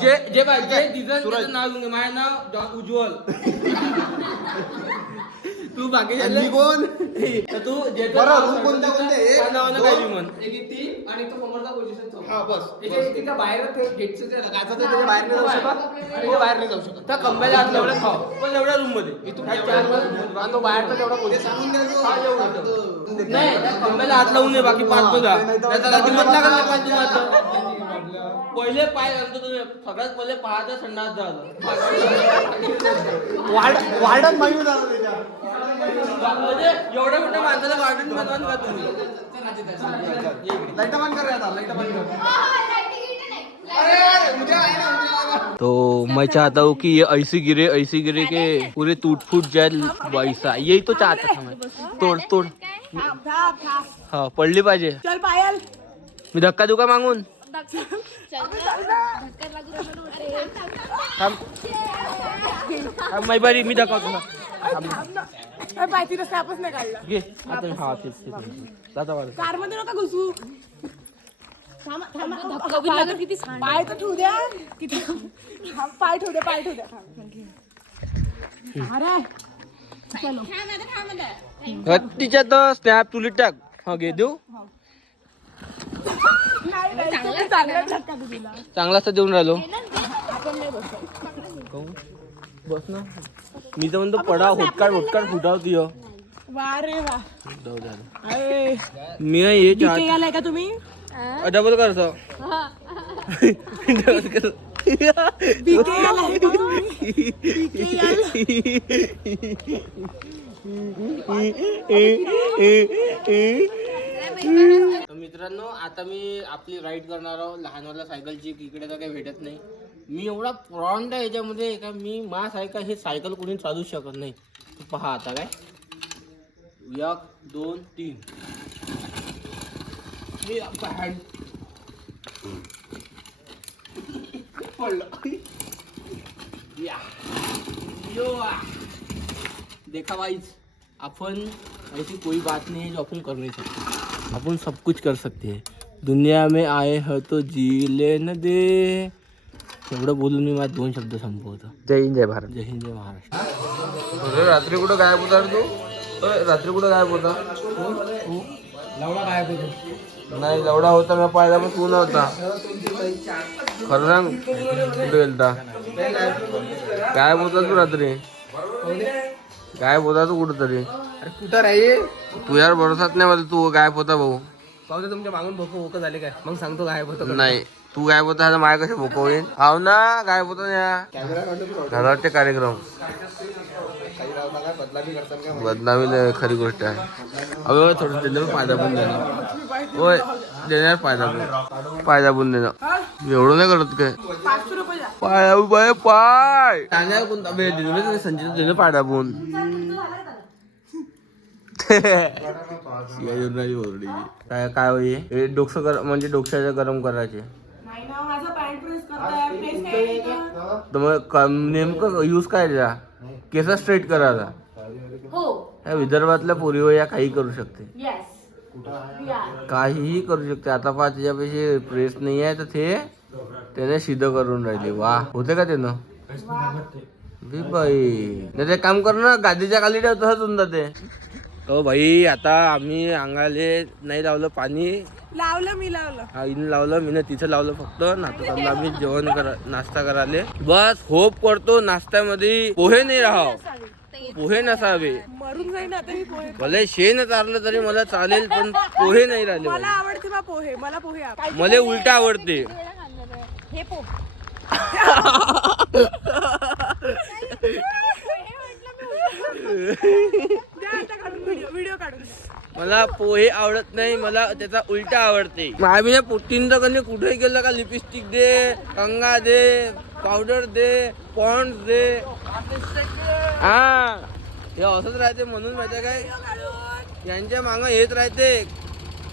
जे जे डिझाईन त्याचं नाव घेऊन माझं नाव उज्ज्वल. तू बाकी कोण तू जे कोणत्या नावानं काय म्हण आणि तो समोरचा पोझिशन हा बस त्याच्या बाहेर गेटचं बाहेर नाही जाऊ शकत आणि बाहेर नाही जाऊ शकत. त्या कंब्याला हात लावला खाव पण एवढ्या रूम मध्ये आणि तो बाहेरचा तेवढा सांगून नाही त्या कंब्याला हात लावून दे बाकी पाच तुझा त्याचा किंमत लागत नाही पाच तुझा. पहिले पाय घालतो तुम्ही सगळ्यात पहिले पायाचा संडास झालं वाढत माहिती झालं त्याच्या म्हणजे एवढ्या मोठ्या माणसाला गार्डन बनवाल का तुम्ही. लाईट बंद कर आता लाईट बंद कर. तो मैं चाहता हूँ कि ये ऐसे गिरे के पूरे टूट फूट जाए वैसा यही तो चाहता था मैं. तोड हा पडली पाहिजे. चल पायल मी धक्का देऊ का मागून. माई बारी मी दाखवतो ना. पायची रस्त्यापासून नाही काढला घे आता हा तेच जाता वाढ. कार मध्ये नका घुसू. पाय तर ठेवू द्या किती पाय ठेवू द्या अरे चलो तिच्यात स्नॅप तुली टाक. हा घे देऊ चांगला झटका दिला. चांगला असं देऊन राहिलो. बस ना मी तर म्हणतो पडा होटकाड फुटावती. वा रे वा जाऊ द्या अरे मी ये बीके आलाय का तुम्ही. डबल करतो. बीके आलाय का तुम्ही. बीके आलाय. तर मित्रांनो आता मी आपली राईड करणार आहोत लहानवाला सायकलची. इकडे तर काही भेटत नाही. मी एवढा प्रॉन्ड आहे याच्यामध्ये का मी मा सायकल हे सायकल कोणी चालू शकत नाही. पहा आता काय 1 2 3 पडलं या यो देखा वाइज अपन ऐसी कोई बात नहीं है जो अपन कर नहीं सकते. अपन सब कुछ कर सकते हैं. दुनिया में आए हो तो जी लेन दे. एवढं बोलून मी माझे 2 शब्द संपवतो. जय हिंद जय भारत. जय हिंद जय महाराष्ट्र. रात्री कुठं गायब होता तू. रात्री कुठं गायब होता लवडा काय होतो नाही लवडा होता मी पाहिला पण तू नव्हता. खरं सांग कुठे गेलता. गायब होता तू रात्री. गायब होता तू कुठं तरी. अरे कुठं रे तू यार भरोसाच नाही मला. तू गायब होता भाऊ. पाहू दे तुमच्या मागून भोकं झाले काय मग सांगतो काय होतं. नाही तू गायब होता आता माय कसे भोका होईल. हाव ना गायब होता ना घराचे कार्यक्रम. बदनामी नाही खरी गोष्ट आहे. अगं थोडं देणार फायदा पण देणार. होय देणार फायदा पण देणार. एवढं नाही करत काय. 500 रुपये द्या. पाय बाय पाय टांग्या कोणता वेळ दिलो संजय दिलं पायदा पण. काय काय होई डोकं म्हणजे डोक्याचं गरम करायचे. नाही ना माझा पॅन्ट प्रेस करताय. प्रेस काय का? तर मग नेमकं यूज काय द्या केस स्ट्रेट करायला. हो या विदर्भातल्या पोरीवर या काही करू शकते. येस काहीही करू शकते. आता पहा त्याच्यापेक्षा प्रेस नाही आहे तर त्याने सिद्ध करून राहिले. वा होते का त्यानं बाई. नाही ते काम कर ना गादीच्या खाली ठेव तसंच होऊन जाते. हो भाई आता आम्ही अंगाले नाही लावलं पाणी. लावलं मी लावलं. हा इन लावलं मी तिथं लावलं फक्त. नाश्ता आम्ही जेवण नाश्ता करायला बस. होप करतो नाश्त्यामध्ये पोहे नाही राहाव. पोहे नसावे. मरून जाईन आता मी पोहे. भले शेण चारलं तरी मला चालेल पण पोहे नाही राहिले. मला आवडते बा पोहे. मला पोहे आवडते. मला उलटा आवडते. हे पोहे व्हिडिओ काढून. मला पोहे आवडत नाही. मला त्याचा उलटा आवडते. आम्ही पोटीन तर कधी कुठे गेलं का लिपस्टिक दे कंगा दे पावडर दे पॉन्ड्स दे. हा हे असंच राहते म्हणून माहिती काय यांच्या मागं हेच राहते.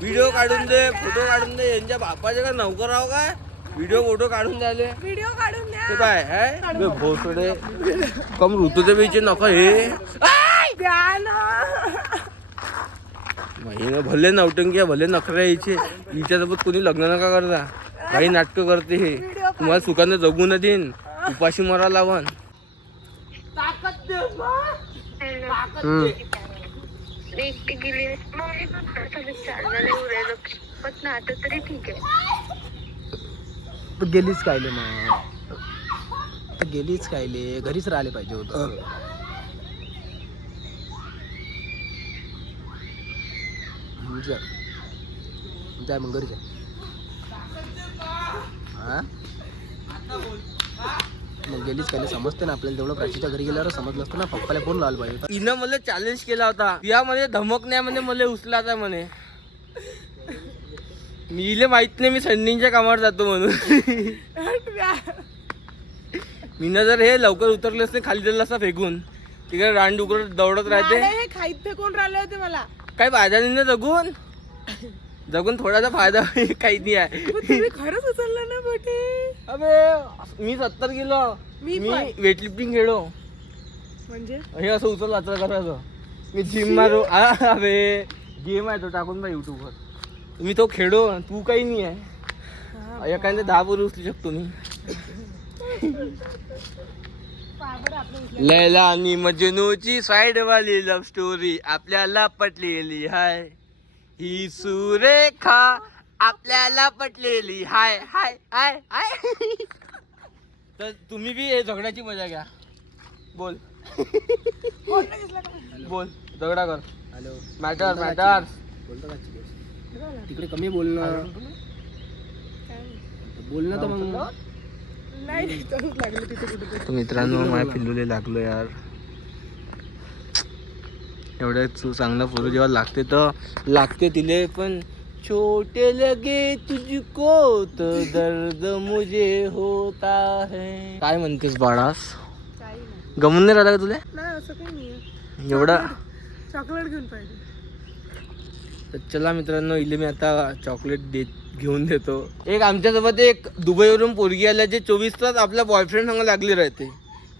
व्हिडिओ काढून दे फोटो काढून दे. यांच्या बापाचे का नौकर राव काय व्हिडिओ फोटो काढून द्याले. व्हिडिओ काढून द्या. ते काय आहे भोसडे कम ऋतूचे बीचे नका हे द्या ना. महिना भले नवटंकी भले नखरे यायचे. हिच्यासोबत कोणी लग्न नका करता. काही नाटकं करते हे. व्हिडिओ तुम्हाला सुखानं जगू न देईन, उपाशी मरा लावण. ताकद दे बा. ताकद दे. एकटी गेली मग मी पण थोडं चाललं नाही उरायला पण ना आता तरी ठीक आहे. तू गेलीच कायले मग आता गेलीच कायले घरीच राहिले पाहिजे होतं. जाय मग घरी जाय. हा मग गेलीच कायले समजते ना आपल्याला. तेवढं प्राचीच्या घरी गेल्यावर समजलं असतं ना. पप्पाला फोन लावला पाहिजे होता. हिनं मला चॅलेंज केला होता, यामध्ये धमक नाही म्हणे, मला उचलाचा म्हणे. मी इले माहित नाही मी संडीच्या कामावर जातो म्हणून. मीनं जर हे लवकर उतरले असते खाली दिलं असता फेकून, तिकडे रानडुकर दौडत राहते. हे खाईत फेकून राहिले होते मला. काय बाजारीनं जगून जगून थोडासा फायदा काही नाही आहे. पण तुम्ही खरंच उचललं ना बोटे. अबे मी 70 किलो मी मी पण. वेटलिफ्टिंग खेळो. म्हणजे हे असं उचल वाचलं करायचं. मी जिम मारू. अबे गेम आहे तो, टाकून बा युट्यूबवर. मी तो खेळो, तू काही नाही आहे. एखाद्या 10 पोरी उचलू शकतो मी. लैला आणि मजनूची साइड वाली लव्ह स्टोरी आपल्याला पटलेली हाय. ही सुरेखा आपल्याला पटलेली हाय हाय हाय हाय. तर तुम्ही बी हे झगड्याची मजा घ्या. बोल बोल झगडा कर. Hello matter matter. बोलतो का तिकडे कमी बोलणं बोलणं तर मग नाही तसंच लागलं तिथे कुठे. तर मित्रांनो माझ्या पिल्लूले लागलो यार. एवढ्या चांगला पोरं जेव्हा लागते तर लागते तिले, पण छोटे लगे तुझको तो दर्द मुझे होता है. काय म्हणतेस बाळास? काही नाही. गमून नाही राहिला का तुला नाही असं काही नाही. एवढा? चॉकलेट घेऊन पाहिजे. तर चला मित्रांनो, इले मी आता चॉकलेट घेऊन देतो. एक आमच्यासोबत एक दुबईवरून पोरगी आल्या जे 24 तास आपल्या बॉयफ्रेंड संग लागली राहते.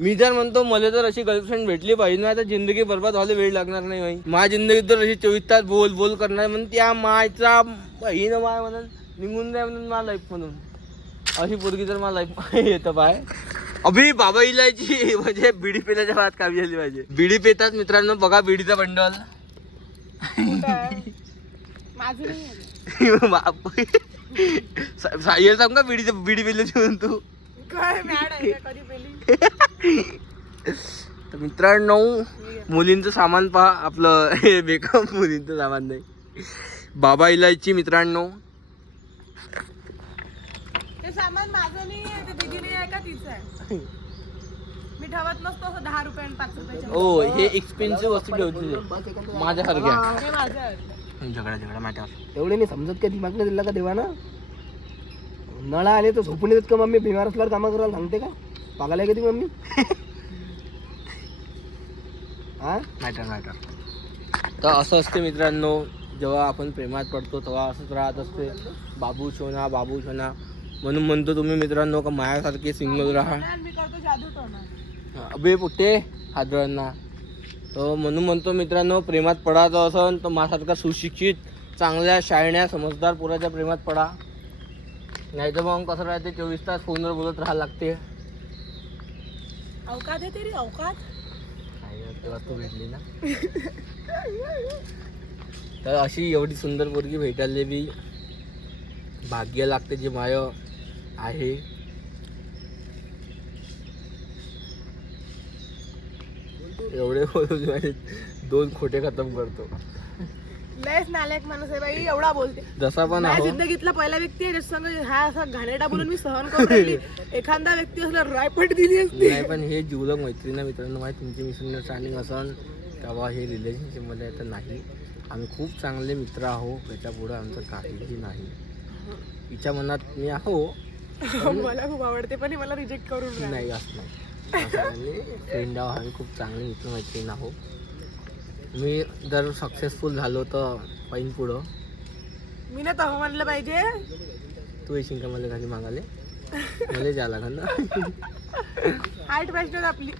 मी जर म्हणतो मला तर अशी गर्लफ्रेंड भेटली पाहिजे ना, आता जिंदगी बरबाद व्हायला वेळ लागणार नाही भाई. माझ्या जिंदगीत तर अशी 24 तास बोल बोल करणार म्हणून त्या मायचा बहीण माय म्हणून निघून जाय म्हणून मला लाईफ म्हणून. अशी पोरगी जर मला लाईफ येतं पाय. अभि बाबा इलायची म्हणजे बिडी पेल्याच्या भात कामी झाली पाहिजे. बिडी पेतात मित्रांनो, बघा बिडीचा बंडल. माझं नाही आहे. बाप सांग का बिडी पेल्याची म्हणून तू. काय मॅड आहे का कधी पेली. तर मित्रांनो मुलींचं सामान पहा. आपलं हे बेकअप मुलींचं सामान नाही. बाबा इलायची मित्रांनो. ते सामान माझं नाही आहे, ते दीदीने आहे का तिचं आहे. मी ठेवत नसतो असं 10 रुपये आणि 5 रुपयाच्या. ओ हे एक्सपेन्सिव्ह वस्तू ठेवते माझ्यासारख्या. हे माझं आहे. झगडा माझ्यावर. तेवढे नाही समजत का दिमाग नाही दिला का देवानं. नळा आले तर झोपून येतात का मम्मी. बिमार असल्यावर कामं करायला सांगते का. पागायला का ती मम्मी. हा मॅटर. तर असं असते मित्रांनो, जेव्हा आपण प्रेमात पडतो तेव्हा असंच राहत असते. बाबू सोना म्हणून म्हणतो तुम्ही मित्रांनो का मायासारखे सिंगल राहा. आणि मी करतो जादू टोना. अबे पुट्टे हादरांना. तर म्हणून म्हणतो मित्रांनो, प्रेमात पडायचं असन तर माझ्यासारखा सुशिक्षित चांगल्या शाळण्या समजदार पोराच्या प्रेमात पडा. नाही तर मग कसं राहते 24 तास फोनवर बोलत राहायला लागते. अवकात आहे तेरी अवकात. तेव्हा तू भेटली ना. तर अशी एवढी सुंदर पोरगी भेटायला बी भाग्य लागते जे माय आहे. एवढे बोलून माझे 2 खोटे खतम करतो. लयच नालायक माणूस आहे बाई, एवढा बोलते. जसा पण माझ्या आहो. जिंदगीतला पहिला व्यक्ती आहे ज्याच्या संग हा असा घाणेरडा बोलून मी सहन करून राहिली. एखादा व्यक्ती असला रायपट दिली असती. नाही पण हे जीवलग मैत्रीण मित्रांनो माहिती. तुमची मिसअंडरस्टँडिंग असन तेव्हा हे रिलेशनशिपमध्ये तर नाही. आम्ही खूप चांगले मित्र आहो. याच्या पुढे आमचं काहीही नाही. हिच्या मनात मी आहो. मला खूप आवडते पण हे मला रिजेक्ट करून राहिली. नाही असं नाही. फ्रेंड आहो आम्ही, खूप चांगले मित्र मैत्रीण आहो. मी जर सक्सेसफुल झालो तर पाहिजे पुढं. मी ना तह म्हणलं पाहिजे. तू येशील का मला खाली मागाले. मला जा लागल ना. हाईट पाहिजे आपली.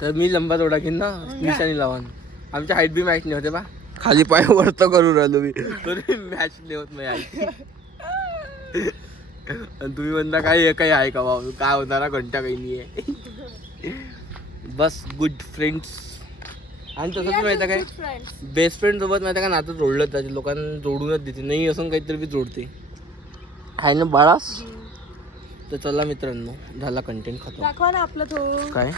तर मी लंबा जोडा घेईन ना निशाणी लावून. आमच्या हाईट बी मॅच नाही होते बा. खाली पाय वरत करून राहिलो मी तरी मॅच नाही होत. मी आणि तुम्ही म्हणता काय हे काही आहे का बाबा, काय होणार घंटा काही नाही आहे. बस गुड फ्रेंड्स. आणि तसं पण माहिती काय, फ्रेंड्स. बेस्ट फ्रेंड सोबत माहिती का नातं जोडलं त्याचे, लोकांना जोडूनच देते, नाही असं काहीतरी बी जोडते. आहे ना बाळास. तर चला मित्रांनो, झाला कंटेंट खतम. दाखवा ना आपलं थोडं. काय